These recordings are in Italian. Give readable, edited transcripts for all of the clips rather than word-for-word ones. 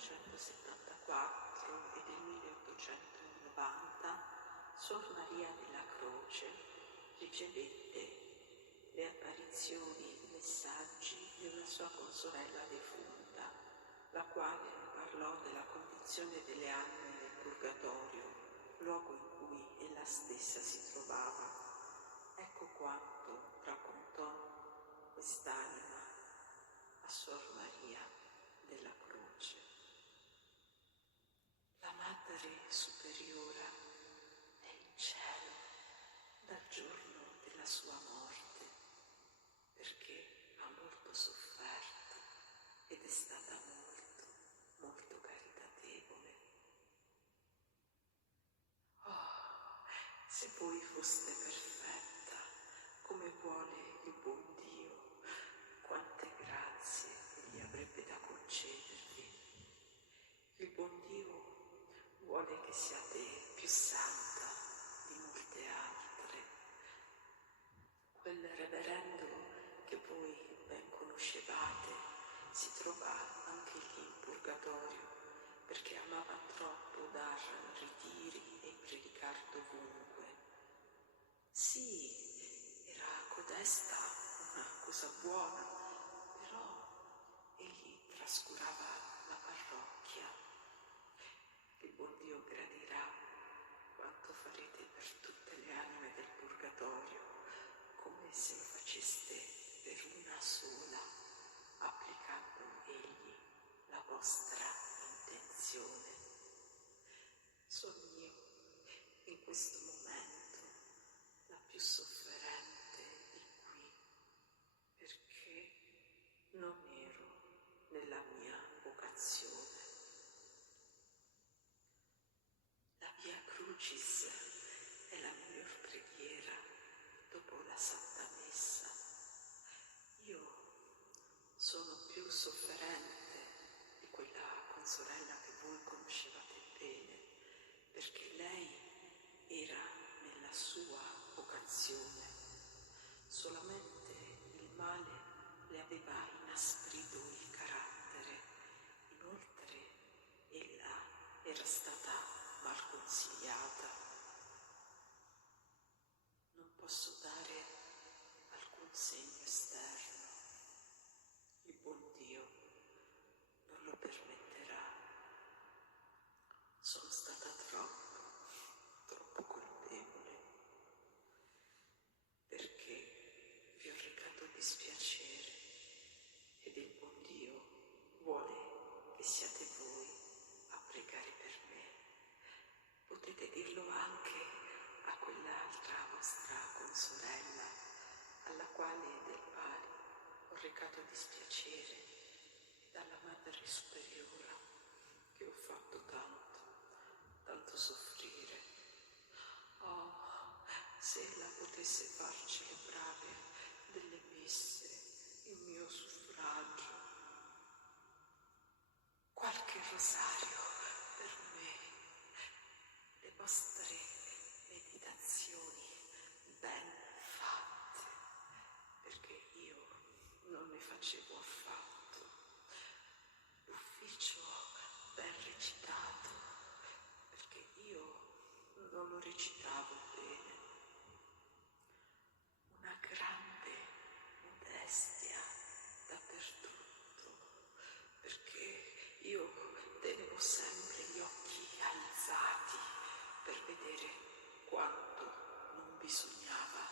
1874 e del 1890 Sor Maria della Croce ricevette le apparizioni, i messaggi di una sua consorella defunta, la quale parlò della condizione delle anime nel Purgatorio, luogo in cui ella stessa si trovava. Ecco quanto raccontò quest'anima a Sor Maria della Croce. La Madre Superiora è in cielo dal giorno della sua morte, perché ha molto sofferto ed è stata molto, molto caritatevole. Oh, se voi foste perfetta, come vuole il buon Dio, quante grazie Egli avrebbe da concedervi. Il buon Dio vuole che siate più santa di molte altre. Quel reverendo che voi ben conoscevate si trova anche lì in Purgatorio, perché amava troppo dar ritiri e predicar dovunque. Sì, era codesta una cosa buona, però egli trascurava la parrocchia. Il buon Dio gradirà quanto farete per tutte le anime del Purgatorio, come se lo faceste per una sola, applicando egli la vostra intenzione. Sono io, in questo momento, la più sofferente di qui, perché non ero nella mia vocazione. La Via Crucis è la miglior preghiera dopo la Santa Messa. Io sono più sofferente di quella consorella che voi conoscevate bene, perché lei era nella sua vocazione. Solamente il male le aveva inasprito il carattere. Inoltre ella era stata mal consigliata. Non posso dare alcun segno esterno. Il buon Dio non lo permetterà. Sono stata troppo colpevole, perché vi ho recato dispiacere ed il buon Dio vuole che siate voi a pregare per me. Potete dirlo anche a quell'altra vostra consorella, alla quale del pari ho recato dispiacere, ed alla Madre Superiora, che ho fatto tanto soffrire. Oh, se ella potesse far celebrare delle messe in mio suffragio, qualche rosario per me, le vostre meditazioni ben fatte, perché io non ne facevo affatto, l'ufficio ben recitato, perché io non lo recitavo bene, una grande modestia dappertutto, perché io tenevo sempre gli occhi alzati per vedere quanto non bisognava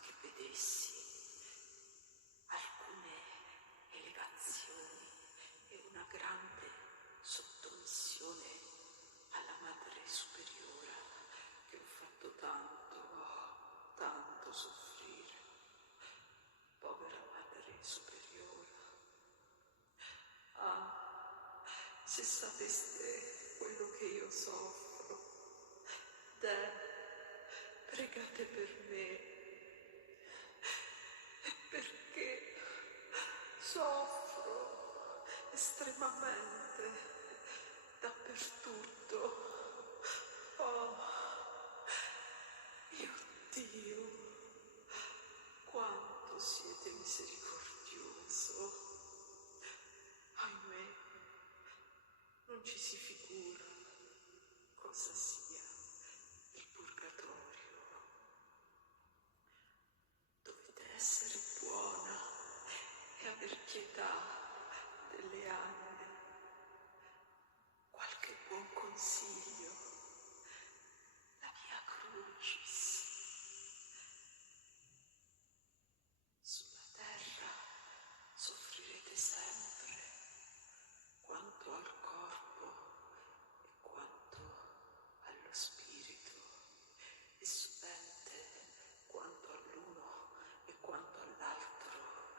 che vedessi, alcune elevazioni e una grande sottomissione alla Madre Superiora, che ho fatto tanto soffrire. Povera Madre Superiora. Ah, se sapeste quello che io soffro. Pregate per me, perché soffro estremamente dappertutto. Oh, mio Dio, quanto siete misericordioso. Ahimè, ci si figura cosa sia il purgatorio. Dovete essere buona e aver pietà delle anime. Qualche buon consiglio, la via crucis. Sulla terra soffrirete sempre, quanto al corpo e quanto allo spirito, e sovente quanto all'uno e quanto all'altro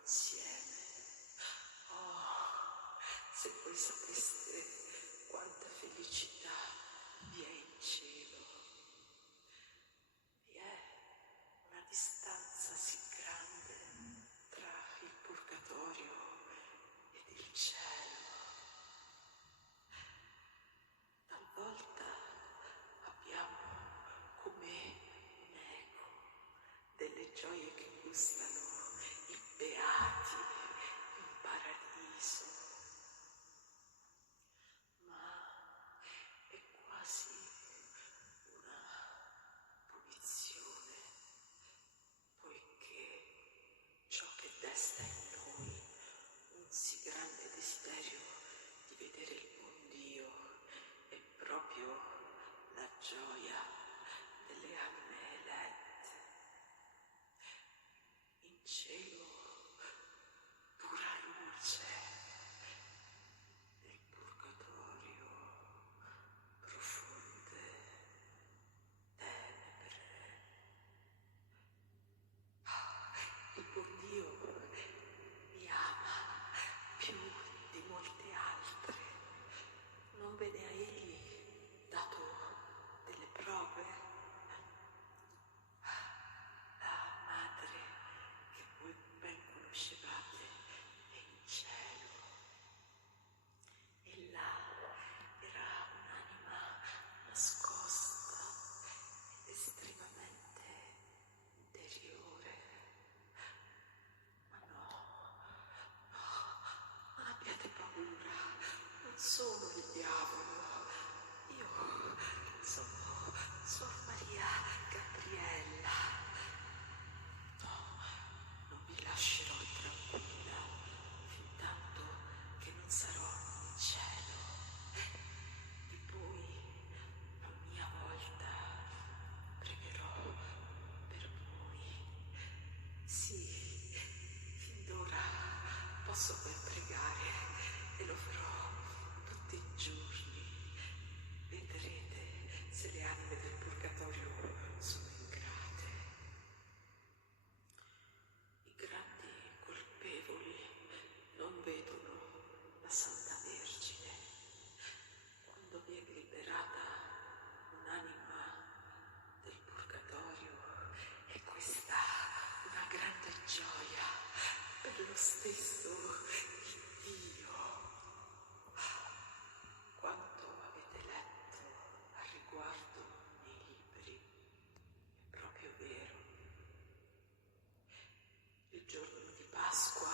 insieme. Oh, se voi sapeste quanta felicità vi è in cielo. Vi è una distanza sì grande tra il purgatorio ed il cielo. Talvolta abbiamo come un eco delle gioie che gustano i beati in paradiso, ma è quasi una punizione, poiché ciò che desta in noi un sì grande desiderio di vedere il buon Dio è proprio la gioia delle anime elette. In cielo pura luce, nel purgatorio profonde tenebre. Il buon Dio mi ama più di molte altre. Non ve ne ha egli dato delle prove? La madre che voi ben conoscevate è in cielo. Ella era un'anima nascosta ed estremamente interiore. Ma no, non abbiate paura, non sono il diavolo. Io sono Sor Maria Gabriella. No, non vi lascerò tranquilla fintanto che non sarò in cielo. E poi, a mia volta, pregherò per voi. Sì, fin d'ora posso ben pregare e lo farò tutti i giorni. Vedrete se le anime del purgatorio sono ingrate. I grandi colpevoli non vedono la Santa Vergine. Quando viene liberata un'anima del purgatorio è questa una grande gioia per lo stesso Dio. Quanto avete letto al riguardo nei libri è proprio vero. Il giorno di Pasqua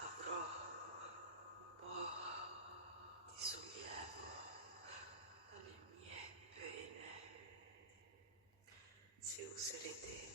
avrò un po' di sollievo dalle mie pene. Se userete